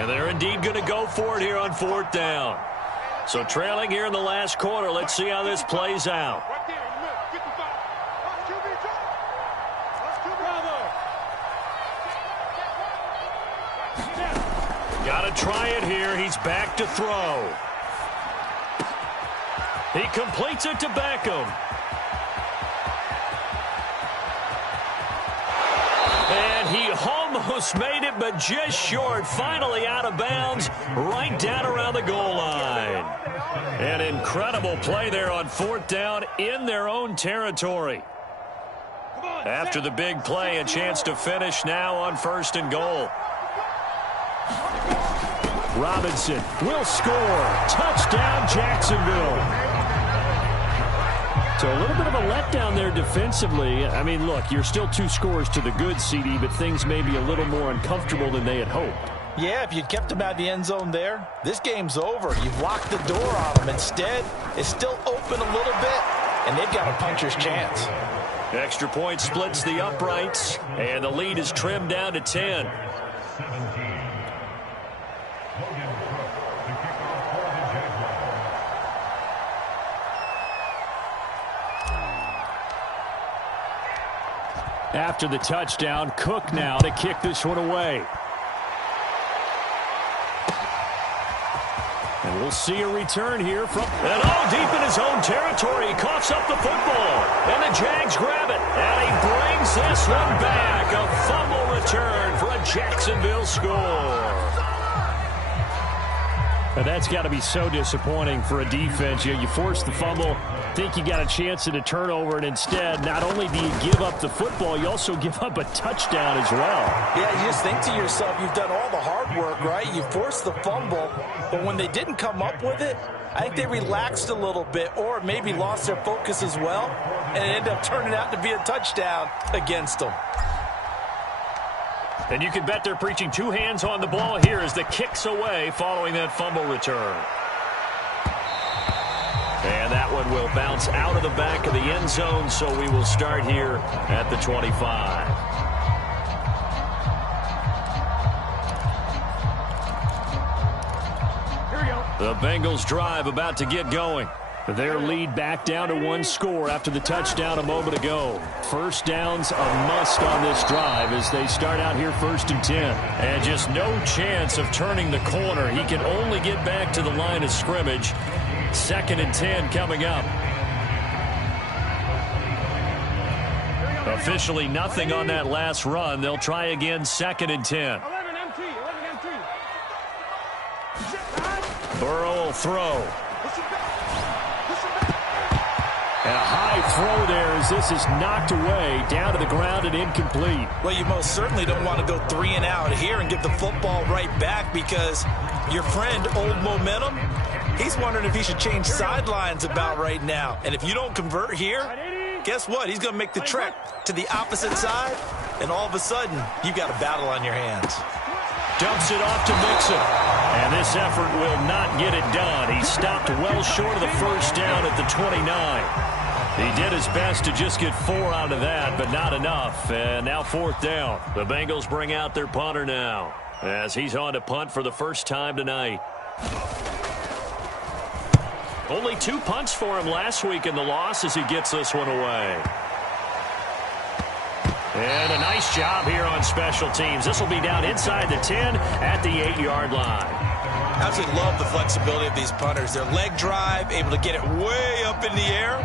And they're indeed going to go for it here on 4th down. So trailing here in the last quarter. Let's see how this plays out. Got to try it here. He's back to throw. He completes it to Beckham. And he almost made it, but just short. Finally out of bounds, right down around the goal line. An incredible play there on 4th down in their own territory. After the big play, a chance to finish now on 1st and goal. Robinson will score. Touchdown, Jacksonville. So a little bit of a letdown there defensively. I mean, look, you're still 2 scores to the good, CD, but things may be a little more uncomfortable than they had hoped. Yeah, if you'd kept them out of the end zone there, this game's over. You've locked the door on them. Instead, it's still open a little bit, and they've got a puncher's chance. Extra point splits the uprights, and the lead is trimmed down to 10. After the touchdown, Cook now to kick this one away. And we'll see a return here from... And deep in his own territory, he coughs up the football. And the Jags grab it. And he brings this one back. A fumble return for a Jacksonville score. And that's got to be so disappointing for a defense. You force the fumble, think you got a chance at a turnover, and instead, not only do you give up the football, you also give up a touchdown as well. Yeah, you just think to yourself, you've done all the hard work, right? You forced the fumble, but when they didn't come up with it, I think they relaxed a little bit or maybe lost their focus as well, and it ended up turning out to be a touchdown against them. And you can bet they're preaching 2 hands on the ball here as the kick's away following that fumble return. And that one will bounce out of the back of the end zone, so we will start here at the 25. Here we go. The Bengals drive about to get going. Their lead back down to 1 score after the touchdown a moment ago. First down's a must on this drive as they start out here 1st and 10. And just no chance of turning the corner. He can only get back to the line of scrimmage. 2nd and 10 coming up. Officially nothing on that last run. They'll try again 2nd and 10. Burrow will throw. And a high throw there as this is knocked away, down to the ground and incomplete. Well, you most certainly don't want to go 3 and out here and get the football right back because your friend, Old Momentum, he's wondering if he should change sidelines about right now. And if you don't convert here, guess what? He's going to make the trek to the opposite side, and all of a sudden, you've got a battle on your hands. Dumps it off to Mixon. And this effort will not get it done. He stopped well short of the first down at the 29. He did his best to just get 4 out of that, but not enough. And now 4th down. The Bengals bring out their punter now as he's on to punt for the first time tonight. Only 2 punts for him last week in the loss as he gets this one away. And a nice job here on special teams. This will be down inside the 10 at the 8-yard line. Absolutely love the flexibility of these punters. Their leg drive, able to get it way up in the air,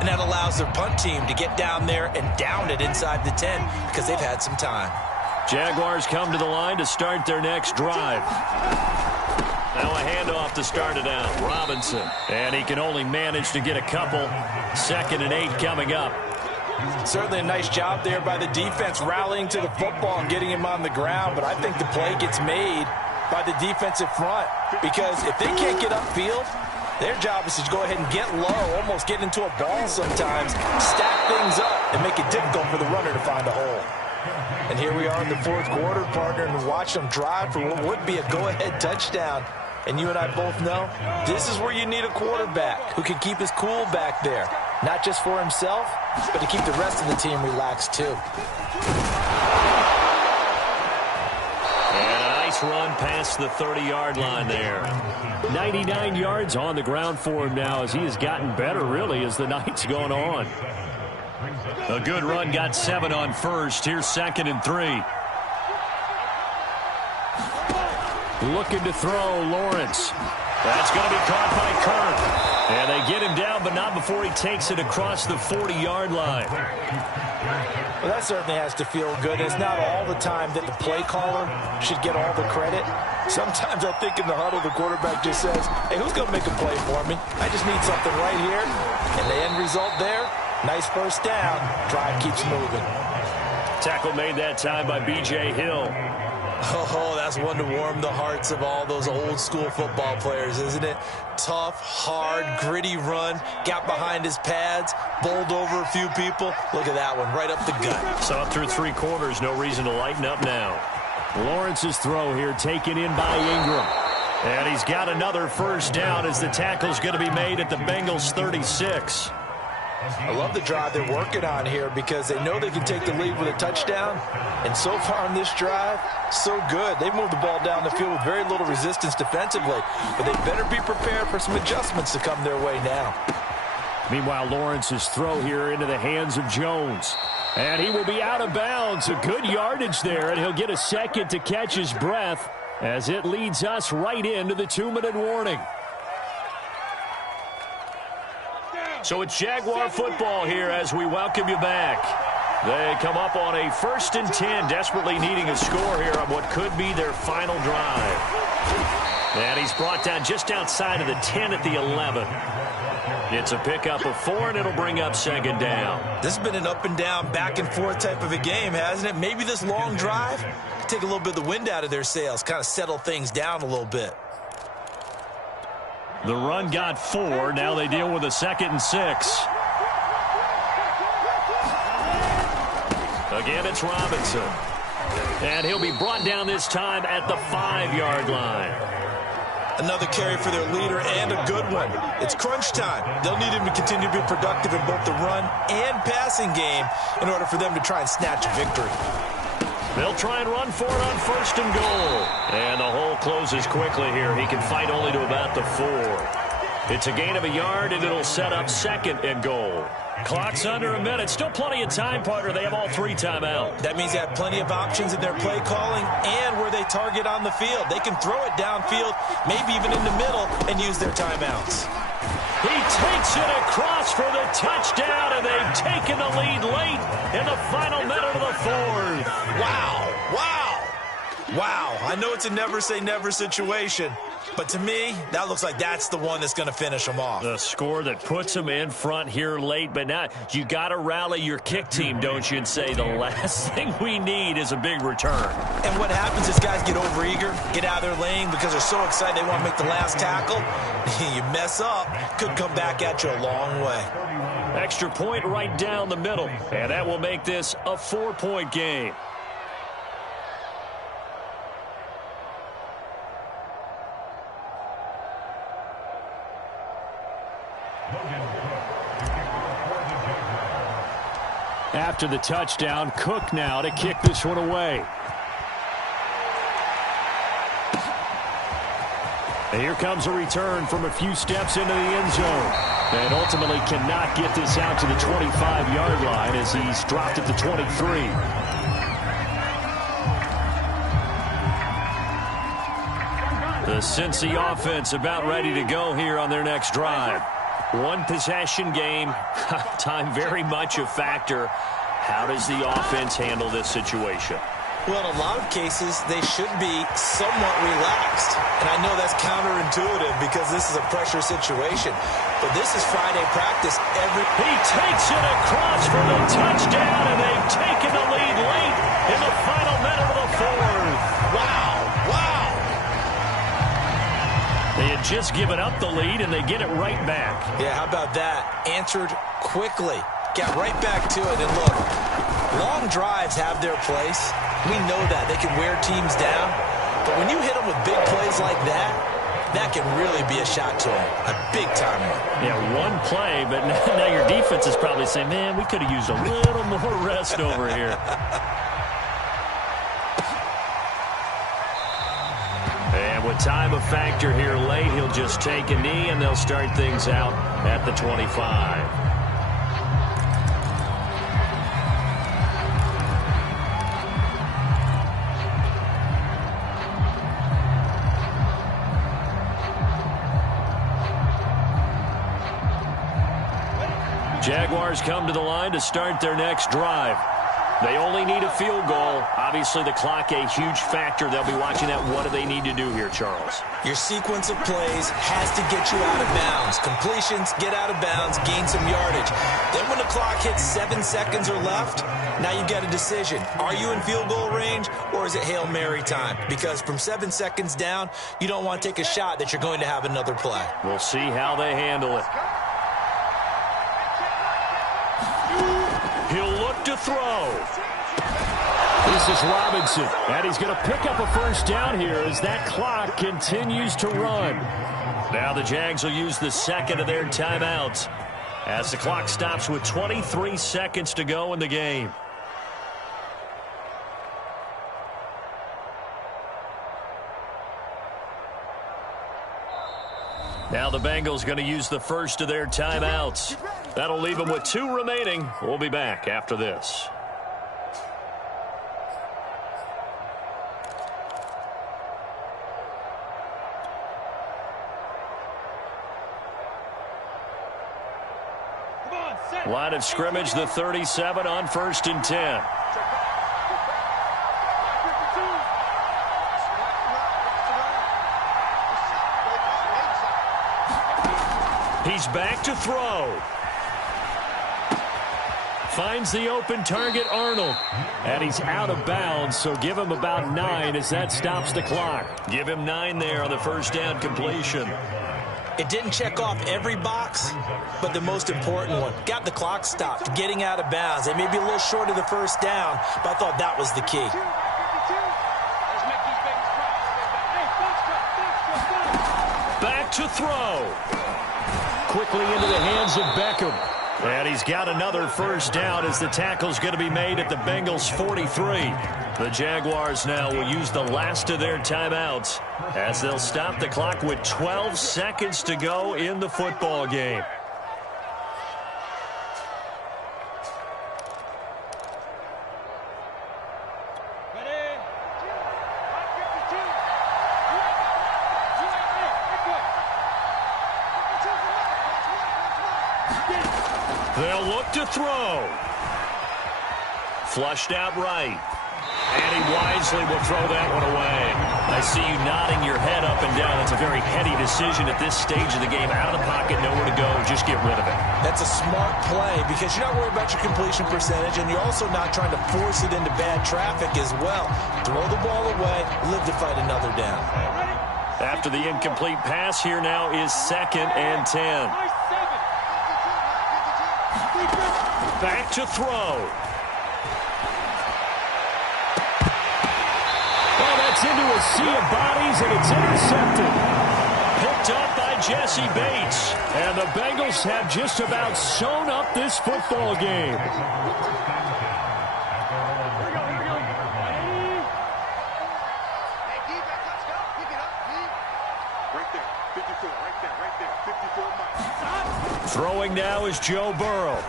and that allows their punt team to get down there and down it inside the 10 because they've had some time. Jaguars come to the line to start their next drive. Now a handoff to start it out. Robinson. And he can only manage to get a couple. 2nd and 8 coming up. Certainly a nice job there by the defense rallying to the football and getting him on the ground, but I think the play gets made by the defensive front because if they can't get upfield, their job is to go ahead and get low, almost get into a ball sometimes, stack things up, and make it difficult for the runner to find a hole. And here we are in the 4th quarter, partner, and watch them drive for what would be a go-ahead touchdown. And you and I both know this is where you need a quarterback who can keep his cool back there. Not just for himself, but to keep the rest of the team relaxed too. And a nice Nice run past the 30-yard line there. 99 yards on the ground for him now as he has gotten better, really, as the night's gone on. A good run, got 7 on first. Here's 2nd and 3. Looking to throw, Lawrence. That's going to be caught by Kirk. And they get him down, but not before he takes it across the 40-yard line. Well, that certainly has to feel good. It's not all the time that the play caller should get all the credit. Sometimes I think in the huddle, the quarterback just says, hey, who's going to make a play for me? I just need something right here. And the end result there, nice first down. Drive keeps moving. Tackle made that time by B.J. Hill. Oh, that's one to warm the hearts of all those old-school football players, isn't it? Tough, hard, gritty run, got behind his pads, bowled over a few people. Look at that one, right up the gut. Saw through 3 quarters, no reason to lighten up now. Lawrence's throw here taken in by Ingram. And he's got another first down as the tackle's going to be made at the Bengals' 36. I love the drive they're working on here because they know they can take the lead with a touchdown. And so far on this drive, so good. They've moved the ball down the field with very little resistance defensively. But they better be prepared for some adjustments to come their way now. Meanwhile, Lawrence's throw here into the hands of Jones. And he will be out of bounds. A good yardage there, and he'll get a second to catch his breath as it leads us right into the 2-minute warning. So it's Jaguar football here as we welcome you back. They come up on a 1st and 10, desperately needing a score here on what could be their final drive. And he's brought down just outside of the 10 at the 11. It's a pickup of 4, and it'll bring up 2nd down. This has been an up and down, back and forth type of a game, hasn't it? Maybe this long drive could take a little bit of the wind out of their sails, kind of settle things down a little bit. The run got 4. Now they deal with a 2nd and 6. Again, it's Robinson. And he'll be brought down this time at the 5-yard line. Another carry for their leader and a good one. It's crunch time. They'll need him to continue to be productive in both the run and passing game in order for them to try and snatch a victory. They'll try and run for it on 1st and goal. And the hole closes quickly here. He can fight only to about the 4. It's a gain of a yard, and it'll set up 2nd and goal. Clock's under a minute. Still plenty of time, partner. They have all 3 timeouts. That means they have plenty of options in their play calling and where they target on the field. They can throw it downfield, maybe even in the middle, and use their timeouts. He takes it across for the touchdown, and they've taken the lead late in the final minute of the 4th. Wow, wow, wow. I know it's a never-say-never situation, but to me, that looks like that's the one that's going to finish them off. The score that puts them in front here late, but now you got to rally your kick team, don't you, and say the last thing we need is a big return. And what happens is guys get overeager, get out of their lane because they're so excited they want to make the last tackle. You mess up, could come back at you a long way. Extra point right down the middle, and that will make this a 4-point game. After the touchdown, Cook now to kick this one away. And here comes a return from a few steps into the end zone. And ultimately cannot get this out to the 25-yard line as he's dropped at the 23. The Cincy offense about ready to go here on their next drive. One possession game, time very much a factor. How does the offense handle this situation? Well, in a lot of cases, they should be somewhat relaxed. And I know that's counterintuitive because this is a pressure situation. But this is Friday practice. He takes it across for the touchdown, and they've taken the lead late in the final minute of the 4th. Wow, wow. They had just given up the lead, and they get it right back. Yeah, how about that? Answered quickly. Got right back to it. And look, long drives have their place. We know that. They can wear teams down. But when you hit them with big plays like that, that can really be a shot to them. A big-time one. Yeah, one play, but now your defense is probably saying, man, we could have used a little more rest over here. with time a factor here late, he'll just take a knee, and they'll start things out at the 25. Jaguars come to the line to start their next drive. They only need a field goal. Obviously, the clock a huge factor. They'll be watching that. What do they need to do here, Charles? Your sequence of plays has to get you out of bounds. Completions, get out of bounds, gain some yardage. Then when the clock hits 7 seconds or left, now you get a decision. Are you in field goal range, or is it Hail Mary time? Because from 7 seconds down, you don't want to take a shot that you're going to have another play. We'll see how they handle it. He'll look to throw. This is Robinson, and he's going to pick up a first down here as that clock continues to run. Now the Jags will use the second of their timeouts as the clock stops with 23 seconds to go in the game. Now the Bengals going to use the first of their timeouts. That'll leave them with 2 remaining. We'll be back after this. Line of scrimmage, the 37 on 1st and 10. He's back to throw. Finds the open target, Arnold. And he's out of bounds, so give him about 9 as that stops the clock. Give him 9 there on the first down completion. It didn't check off every box, but the most important one. Got the clock stopped, getting out of bounds. They may be a little short of the first down, but I thought that was the key. Back to throw. Quickly into the hands of Beckham. And he's got another first down as the tackle's going to be made at the Bengals 43. The Jaguars now will use the last of their timeouts as they'll stop the clock with 12 seconds to go in the football game. They'll look to throw. Flushed out right. And he wisely will throw that one away. I see you nodding your head up and down. It's a very heady decision at this stage of the game. Out of the pocket, nowhere to go. Just get rid of it. That's a smart play because you're not worried about your completion percentage, and you're also not trying to force it into bad traffic as well. Throw the ball away, live to fight another down. After the incomplete pass, here now is 2nd and 10. Back to throw. Oh, that's into a sea of bodies, and it's intercepted. Picked up by Jesse Bates. And the Bengals have just about sewn up this football game. Throwing now is Joe Burrow.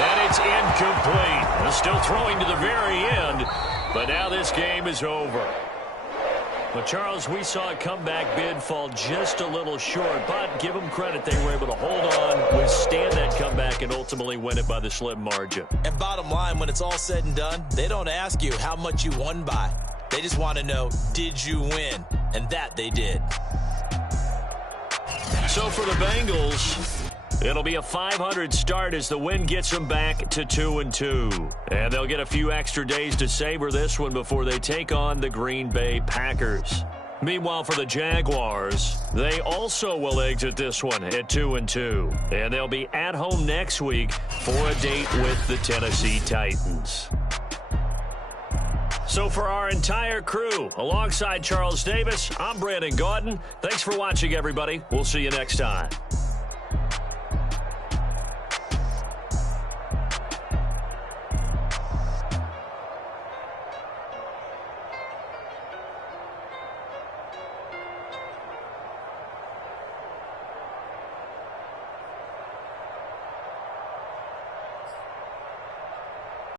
And it's incomplete. Still throwing to the very end, but now this game is over. But, Charles, we saw a comeback bid fall just a little short, but give them credit. They were able to hold on, withstand that comeback, and ultimately win it by the slim margin. And bottom line, when it's all said and done, they don't ask you how much you won by. They just want to know, did you win? And that they did. So for the Bengals, it'll be a 500 start as the win gets them back to 2-2. And they'll get a few extra days to savor this one before they take on the Green Bay Packers. Meanwhile, for the Jaguars, they also will exit this one at 2-2. And they'll be at home next week for a date with the Tennessee Titans. So for our entire crew, alongside Charles Davis, I'm Brandon Gaudin. Thanks for watching, everybody. We'll see you next time.